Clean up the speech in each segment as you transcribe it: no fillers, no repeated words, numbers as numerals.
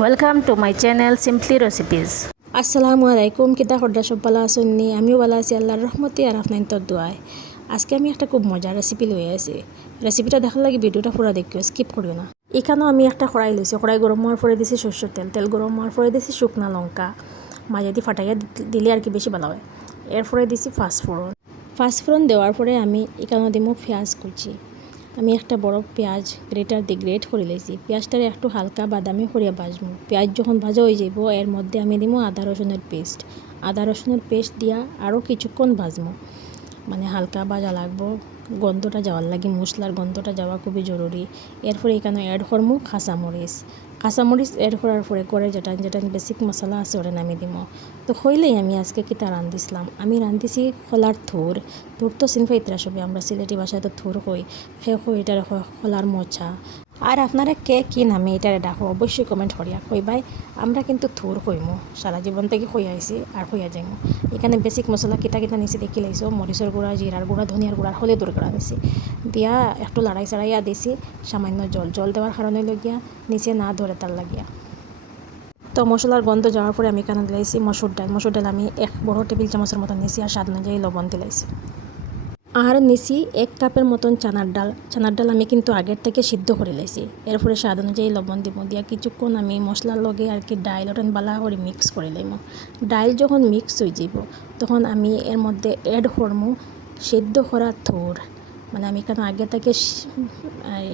Welcome to my channel simply recipes. আসসালামু আলাইকুম, কিতা খড্ডা সব ভালো আসুননি? আমিও ভালো আছি আল্লাহর রহমতে আর আপনার তো দোয়ায়। আজকে আমি একটা খুব মজার রেসিপি লয়ে আছি। রেসিপিটা দেখার লাগে ভিডিওটা পুরো দেখিও, স্কিপ করিও না। এখানেও আমি একটা কড়াই লইছি, কড়াই গরম হওয়ার পরে দিছি সরষের তেল, তেল গরম হওয়ার পরে দিছি শুকনা লঙ্কা, মাঝে দিয়ে ফাটাইয়া দিলে আর কি বেশি ভালো হয়। এরপরে দিছি ফাঁসফোড়ন, ফাঁসফোড়ন দেওয়ার পরে আমি এখানেও দিব পেঁয়াজ কুচি। আমি একটা বড় পেঁয়াজ গ্রেটার দিয়ে গ্রেট করে লেছি। পেঁয়াজটারে একটু হালকা বাদামি করিয়া ভাজবো। পেঁয়াজ যখন ভাজা হয়ে যাব এর মধ্যে আমি দিব আদা রসুনের পেস্ট। আদা রসুনের পেস্ট দিয়া আরও কিছুক্ষণ ভাজবো, মানে হালকা ভাজা লাগবো, গন্ধটা যাওয়ার লাগে, মশলার গন্ধটা যাওয়া খুবই জরুরি। এরপরে এখানে অ্যাড করবো কাঁচামরিচ। কাঁচামরিচ অ্যাড করার পরে করে যেটা যেটা বেসিক মশলা আছে ওটা নামিয়ে দিব। তো হইলেই আমি আজকে কিতা রান্ধিছিলাম, আমি রান্ধিছি খোলার থুর। থুর তো সিনফাইতরা সবে আমরা সিলেটি ভাষায় তো থুর কই, সে কই এটা খোলার মোচা। আর আপনারা কে কী নামে এটারে ডাকো অবশ্যই কমেন্ট করিয়া কইবাই। আমরা কিন্তু থুর কইমু, সারা জীবন থেকে হইয়া আইছি আর হইয়া যাইমু। এখানে বেসিক মশলা কিতা কিতা নিছি দেখি লাইছো, মরিচের গুঁড়া, জিরার গুঁড়া, ধনিয়ার গুঁড়া, হলুদের গুঁড়া নিছি। দিয়া একটু লড়াই চাড়াইয়া দিছি, সামান্য জল জল দেওয়ার কারণে লগিয়া নিচে না ধরে তার লাগিয়া। তো মশলার গন্ধ যাওয়ার পরে আমি এখানে দিলাইছি মসুর ডাল। মসুর ডাল আমি 1 বড় টেবিল চামচের মতো নিছি আর স্বাদ অনুযায়ী লবণ দিলাইছি। আর নিছি 1 কাপের মতন চানার ডাল। চানার ডাল আমি কিন্তু আগের থেকে সিদ্ধ করে লাইছি। এরপরে স্বাদ অনুযায়ী লবণ দিব, দিয়া কিছুক্ষণ আমি মশলার লগে আর কি ডাইল ওটা বালা করে মিক্স করে লাইম। ডাইল যখন মিক্স হয়ে যাব তখন আমি এর মধ্যে অ্যাড করবো সিদ্ধ করা থুর। মানে আমি কেন আগে থেকে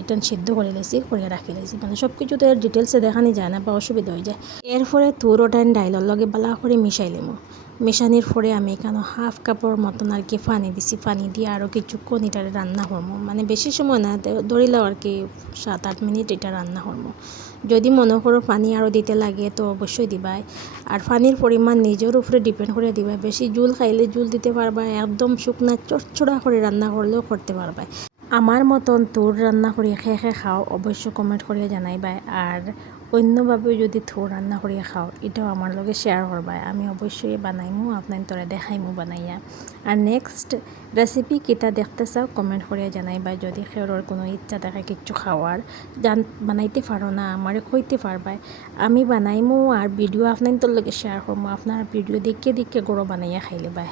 এটা সিদ্ধ করে লাইছি, করে রাখি লাইছি, মানে সব কিছু তো এর ডিটেলসে দেখানি যায় না বা অসুবিধা হয়ে যায়। এরপরে থুর ওটা ডাইলের লগে বালা করে মিশাই লিম। মেশানির পরে আমি এখানে 1/2 কাপের মতন আর কি পানি দিছি। পানি দিয়ে আরও কিছুক্ষণ এটা রান্না করবো, মানে বেশি সময় না, ধরিলাও আর কি 7-8 মিনিট এটা রান্না করবো। যদি মনে করো পানি আরও দিতে লাগে তো অবশ্যই দিবাই। আর পানির পরিমাণ নিজের উপরে ডিপেন্ড করে দিবা। বেশি জুল খাইলে জুল দিতে পারবা, একদম শুকনা চটচড়া করে রান্না করলেও করতে পারবা। আমার মতন থুর রান্না করিয়া খেয়ে খেয়ে খাও অবশ্যই কমেন্ট করিয়া জানাইবা। আর অন্যভাবে যদি থুর রান্না করিয়া খাও এটাও আমার লগে শেয়ার করবা, আমি অবশ্যই বানাইমু, আপনার তোরা দেখাইমু বানাইয়া। আর নেক্সট রেসিপি কিটা দেখতে চাও কমেন্ট করিয়া জানাইবা। যদি খেরোর কোনো ইচ্ছা থাকে কিচ্ছু খাওয়ার বানাইতে পারো না আমারে কইতে পারবা, আমি বানাইমু আর ভিডিও আপনার তোর লগে শেয়ার করবো। আপনার ভিডিও দেখে দেখে গরো বানাইয়া খাইলে বাই।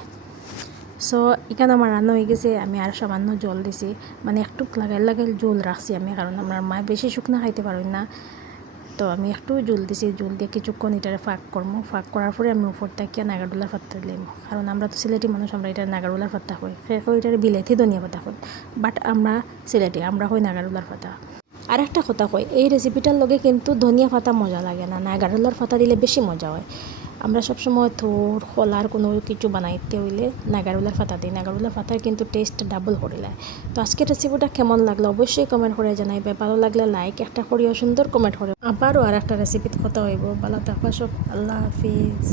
সো এখানে আমার রান্না হয়ে গেছে। আমি আর সামান্য জল দিছি, মানে একটু লাগাই জল রাখছি আমি, কারণ আমার মা বেশি শুকনো খাইতে পারেন না। তো আমি একটু জল দিছি, জল দিয়ে কিছুক্ষণ এটারে ফাঁক করবো। ফাঁক করার পরে আমি উপর থেকে নাগারদোলার পাতা দিলাম, কারণ আমরা তো সিলেটি মানুষ, আমরা এটা নাগারদোলার পাতা কই, এটার বিলেতি ধনিয়া পাতা কই, বাট আমরা সিলেটি, আমরা কই নাগারদোলার পাতা। আর একটা কথা কই, এই রেসিপিটার লগে কিন্তু ধনিয়া পাতা মজা লাগে না, নাগারদোলার পাতা দিলে বেশি মজা হয়। আমরা সবসময় থোর খোলার কোনো কিছু বানাইতে হইলে নাগারদোলার পাতা দিই, নাগারদোলার পাতার কিন্তু টেস্ট ডাবল করে দেয়। তো আজকের রেসিপিটা কেমন লাগলো অবশ্যই কমেন্ট করে জানাইবে। ভালো লাগলে লাইক একটা করিও, সুন্দর কমেন্ট করে। আবারও আর একটা রেসিপিতে কথা হইব। ভালো থাকবা সব, আল্লাহ হাফিজ।